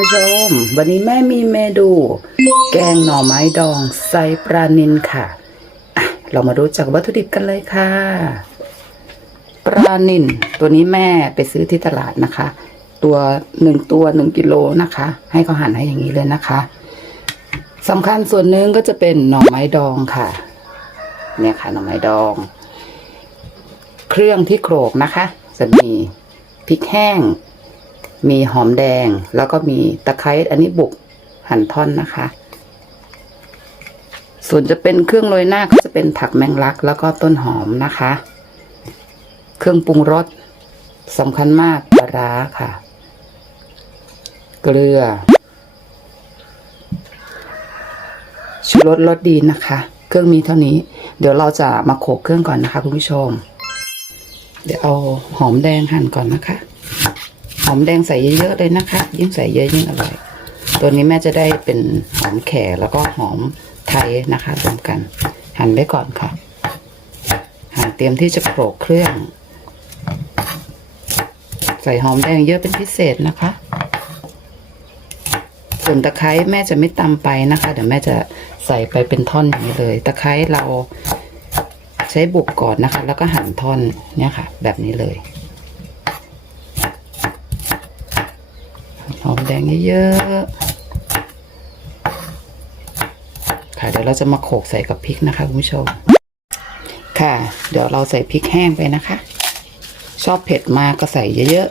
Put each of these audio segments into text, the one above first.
ผู้ชม วันนี้แม่มีเมนูแกงหน่อไม้ดองใส่ปลานินค่ะะเรามารู้จักวัตถุดิบกันเลยค่ะ ปลานินตัวนี้แม่ไปซื้อที่ตลาดนะคะ ตัวหนึ่งตัวหนึ่งกิโลนะคะ ให้เขาหั่นให้อย่างนี้เลยนะคะสำคัญส่วนหนึ่งก็จะเป็นหน่อไม้ดองค่ะ เนี่ยค่ะหน่อไม้ดอง เครื่องที่โขลกนะคะ จะมีพริกแห้ง มีหอมแดง แล้วก็มีตะไคร้อันนี้บุกหั่นท่อนนะคะ ส่วนจะเป็นเครื่องโรยหน้าก็จะเป็นผักแมงลัก แล้วก็ต้นหอมนะคะ เครื่องปรุงรสสำคัญมากปลาร้าค่ะ เกลือชูรสรสดีนะคะ เครื่องมีเท่านี้ เดี๋ยวเราจะมาโขกเครื่องก่อนนะคะ คุณผู้ชม เดี๋ยวเอาหอมแดงหั่นก่อนนะคะ หอมแดงใส่เยอะๆเลยนะคะ ยิ่งใส่เยอะยิ่งอร่อย ตัวนี้แม่จะได้เป็นหอมแขกแล้วก็หอมไทยนะคะรวมกัน หั่นไว้ก่อนค่ะ หั่นเตรียมที่จะโขลกเครื่อง ใส่หอมแดงเยอะเป็นพิเศษนะคะ ส่วนตะไคร้แม่จะไม่ตำไปนะคะ เดี๋ยวแม่จะใส่ไปเป็นท่อนอย่างนี้เลย ตะไคร้เราใช้บุกก่อนนะคะ แล้วก็หั่นท่อนเนี่ยค่ะ แบบนี้เลย หอม แดงเยอะๆ ค่ะเดี๋ยวเราจะมาโขลกใส่กับพริกนะคะคุณผู้ชม ค่ะ เดี๋ยวเราใส่พริกแห้งไปนะคะ ชอบเผ็ดมากก็ใส่เยอะ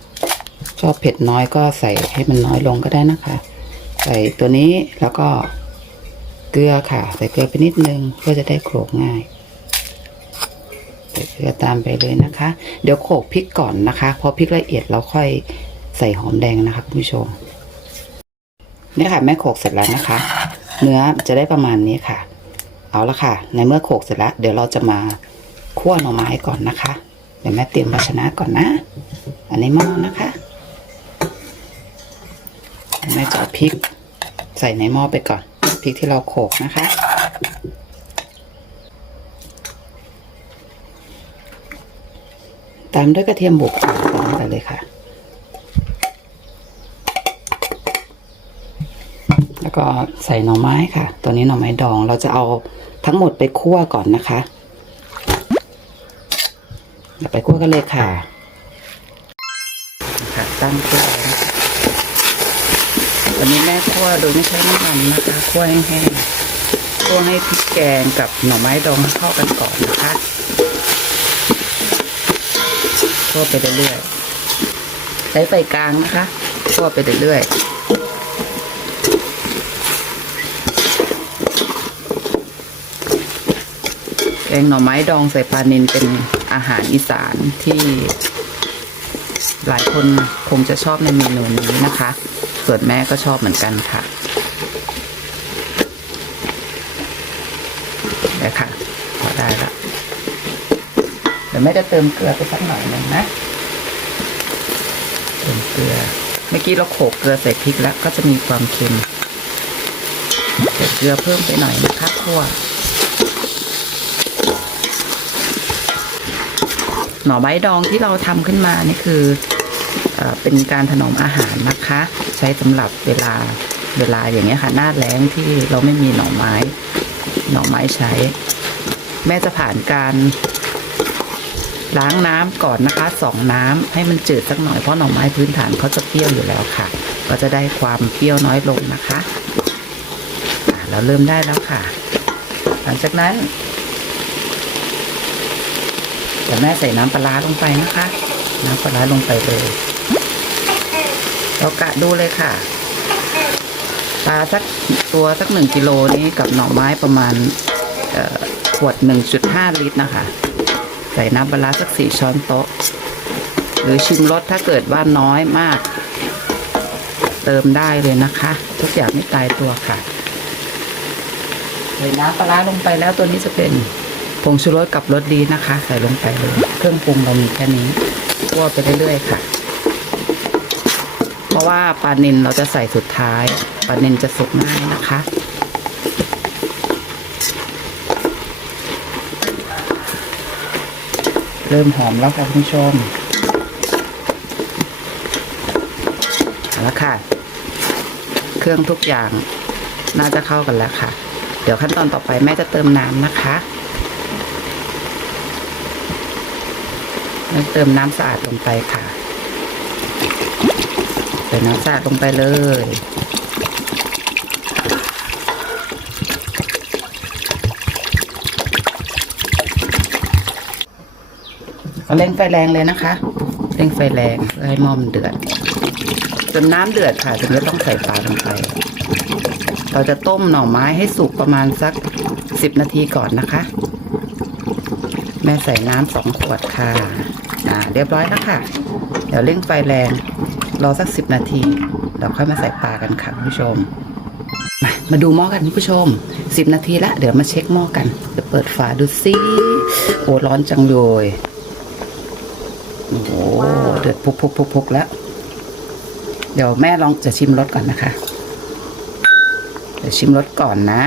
ๆ ชอบเผ็ดน้อยก็ใส่ให้มันน้อยลงก็ได้นะคะ ใส่ตัวนี้แล้วก็เกลือค่ะ ใส่เกลือไปนิดนึงเพื่อจะได้โขลกง่ายใส่เกลือตามไปเลยนะคะ เดี๋ยวโขลกพริกก่อนนะคะ พอพริกละเอียดเราค่อย ใส่หอมแดงนะคะคุณผู้ชมเนี่ยค่ะแม่โขกเสร็จแล้วนะคะ เนื้อจะได้ประมาณนี้ค่ะ เอาละค่ะ ในเมื่อโขกเสร็จแล้ว เดี๋ยวเราจะมาคั่วหน่อไม้ก่อนนะคะ เดี๋ยวแม่เตรียมภาชนะก่อนนะ อันนี้หม้อนะคะแม่จะเอาพริกใส่ในหม้อไปก่อนพริกที่เราโขกนะคะตามด้วยกระเทียมบุกค่ะตามไปเลยค่ะ แล้ว ก็ใส่หน่อไม้ค่ะ ตัวนี้หน่อไม้ดองเราจะเอาทั้งหมดไปคั่วก่อนนะคะเราไปคั่วกันเลยค่ะค่ะตั้งคั่วไว้นะคะวันนี้แม่คั่วโดยไม่ใช้น้ำมันนะคะคั่วแห้งๆคั่วให้พริกแกงกับหน่อไม้ดองเข้ากันก่อนนะคะคั่วไปเรื่อยๆใช้ไฟกลางนะคะคั่วไปเรื่อยๆ แกงหน่อไม้ดองใส่ปลานิลเป็นอาหารอีสานที่หลายคนคงจะชอบในเมนูนี้นะคะ ส่วนแม่ก็ชอบเหมือนกันค่ะเดี๋ยวค่ะพอได้ละเดี๋ยวแม่จะเติมเกลือไปสักหน่อยหนึ่งนะ เติมเกลือ เมื่อกี้เราโขลกเกลือใส่พริกแล้วก็จะมีความเค็มใส่เกลือเพิ่มไปหน่อยนะคะคั่ว หน่อไม้ดองที่เราทำขึ้นมานี่คือเอเป็นการถนอมอาหารนะคะ ใช้สำหรับเวลาเวลาอย่างเงี้ยค่ะ หน้าแล้งที่เราไม่มีหน่อไม้ หน่อไม้ใช้ แม่จะผ่านการล้างน้ำก่อนนะคะสองน้ำให้มันจืดสักหน่อยเพราะหน่อไม้พื้นฐานเขาจะเปรี้ยวอยู่แล้วค่ะ ก็จะได้ความเปรี้ยวน้อยลงนะคะเราเริ่มได้แล้วค่ะ หลังจากนั้น เดี๋ยวแม่ใส่น้ำปลาลงไปนะคะ น้ำปลาลงไปเลยเรากะดูเลยค่ะ ปลาสักตัวสักหนึ่งกิโลนี้กับหน่อไม้ประมาณขวดหนึ่งจุดห้าลิตรนะคะ ใส่น้ำปลาสักสี่ช้อนโต๊ะ หรือชิมรสถ้าเกิดว่าน้อยมาก เติมได้เลยนะคะ ทุกอย่างไม่ตายตัวค่ะใส่น้ำปลาลงไปแล้วตัวนี้จะเป็น งชูรสกับรสดีนะคะ ใส่ลงไปเลย เครื่องปรุงเรามีแค่นี้คั่วไปเรื่อยๆค่ะ เพราะว่าปลานิลเราจะใส่สุดท้ายปลานิลจะสุกง่ายนะคะเริ่มหอมแล้วค่ะคุณผู้ชมเอาละค่ะ เครื่องทุกอย่างน่าจะเข้ากันแล้วค่ะ เดี๋ยวขั้นตอนต่อไปแม่จะเติมน้ำนะคะแม่ เติมน้ำสะอาดลงไปค่ะเติมน้ำสะอาดลงไปเลยเอาเร่งไฟแรงเลยนะคะ เร่งไฟแรงเพื่อให้หม้อมันเดือดจนน้ำเดือดค่ะถึงจะต้องใส่ปลาลงไป เราจะต้มหน่อไม้ให้สุกประมาณสักสิบนาทีก่อนนะคะ แม่ใส่น้ำสองขวดค่ะ อ่าเรียบร้อยแล้วค่ะ เดี๋ยวเร่งไฟแรงรอสักสิบนาทีเราค่อยมาใส่ปลากันค่ะคุณผู้ชม มามาดูหม้อกันคุณผู้ชมสิบนาทีละเดี๋ยวมาเช็คหม้อกันจะเปิดฝาดูซิโอ้ร้อนจังเลยโอ้โหเดือดพุกพุกพุกพุกแล้ว เดี๋ยวแม่ลองจะชิมรสก่อนนะคะ เดี๋ยวชิมรสก่อนนะ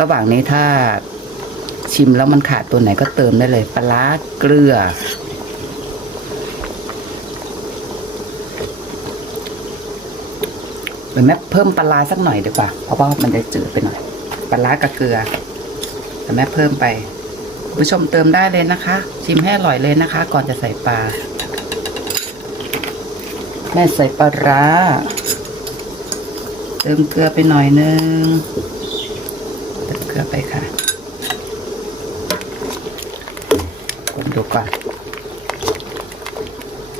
ระหว่างนี้ถ้าชิมแล้วมันขาดตัวไหนก็เติมได้เลย ปลาร้าเกลือ รือแม่เพิ่มปลาสักหน่อยดีกว่า เพราะว่ามันจะจืดไปหน่อย ปลากับเกลือแต่แม่เพิ่มไปคุณผู้ชมเติมได้เลยนะคะ ชิมให้อร่อยเลยนะคะ ก่อนจะใส่ปลา แม่ใส่ปลาร้า เติมเกลือไปหน่อยนึงเติมเกลือไปค่ะคนดูก่อน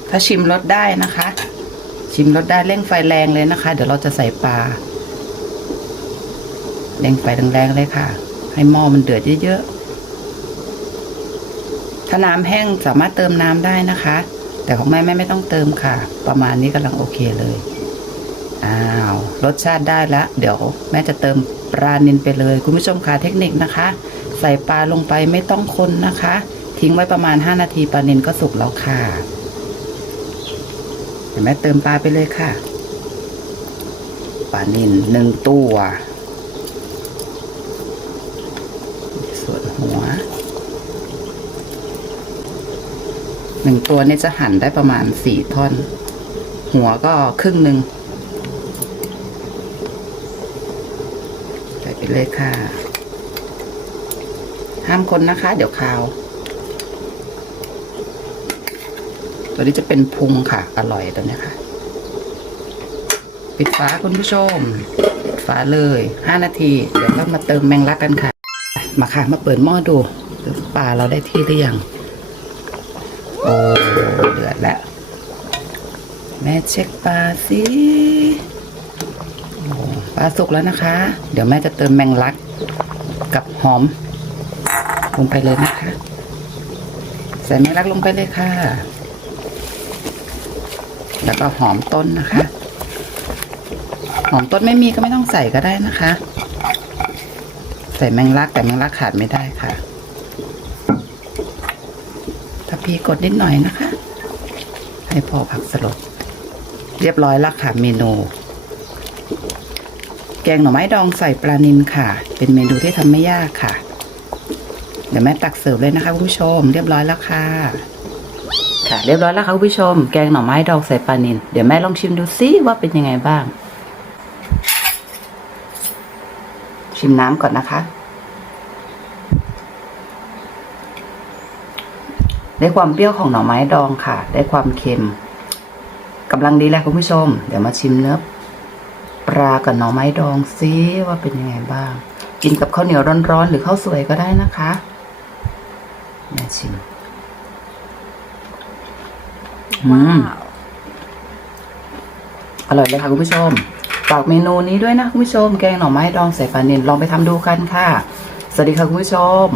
ถ้าชิมรสได้นะคะ ชิมรสได้เร่งไฟแรงเลยนะคะ เดี๋ยวเราจะใส่ปลาเร่งไฟแรงๆเลยค่ะ ให้หม้อมันเดือดเยอะๆถ้าน้ำแห้งสามารถเติมน้ำได้นะคะ แต่ของแม่แม่ไม่ต้องเติมค่ะ ประมาณนี้กำลังโอเคเลยอ้าวรสชาติได้แล้วเดี๋ยวแม่จะเติมปลานินไปเลย คุณผู้ชมค่ะเทคนิคนะคะ ใส่ปลาลงไปไม่ต้องคนนะคะ ทิ้งไว้ประมาณ 5 นาทีปลานินก็สุกแล้วค่ะ เดี๋ยวแม่เติมปลาไปเลยค่ะปลานินหนึ่งตัวส่วนหัวหนึ่งตัวเนี่ยจะหั่นได้ประมาณสี่ท่อน หัวก็ครึ่งหนึ่งใส่ไปเลยค่ะ ห้ามคนนะคะ เดี๋ยวคาว ตัวนี้จะเป็นพุงค่ะ อร่อยตัวนี้ค่ะ ปิดฝาคุณผู้ชมปิดฝาเลยห้านาที เดี๋ยวก็มาเติมแมงลักกันค่ะ มาค่ะ มาเปิดหม้อดูปลาเราได้ที่หรือยัง โอ้เดือดแล้ว แม่เช็คปลาสิปลาสุกแล้วนะคะ เดี๋ยวแม่จะเติมแมงลักกับหอมลงไปเลยนะคะ ใส่แมงลักลงไปเลยค่ะ แล้วก็หอมต้นนะคะ หอมต้นไม่มีก็ไม่ต้องใส่ก็ได้นะคะ ใส่แมงลักแต่แมงลักขาดไม่ได้ค่ะถ้าพีกดนิดหน่อยนะคะ ให้พอผักสลดเรียบร้อยแล้วค่ะเมนูแกงหน่อไม้ดองใส่ปลานินค่ะ เป็นเมนูที่ทำไม่ยากค่ะ เดี๋ยวแม่ตักเสิร์ฟเลยนะคะคุณผู้ชม เรียบร้อยแล้วค่ะ ค่ะ เรียบร้อยแล้วค่ะคุณผู้ชม แกงหน่อไม้ดองใส่ปลานินเดี๋ยวแม่ลองชิมดูซิว่าเป็นยังไงบ้าง ชิมน้ำก่อนนะคะได้ความเปรี้ยวของหน่อไม้ดองค่ะ ได้ความเค็มกำลังดีแล้วคุณผู้ชม เดี๋ยวมาชิมเนื้อปลากับหน่อไม้ดองซิว่าเป็นยังไงบ้าง กินกับข้าวเหนียวร้อนๆหรือข้าวสวยก็ได้นะคะม่ชิม อืมอร่อยเลยค่ะคุณผู้ชมฝากเมนูนี้ด้วยนะคุณผู้ชม แกงหน่อไม้ดองใส่ปลาเนินลองไปทำดูกันค่ะ สวัสดีค่ะคุณผู้ชม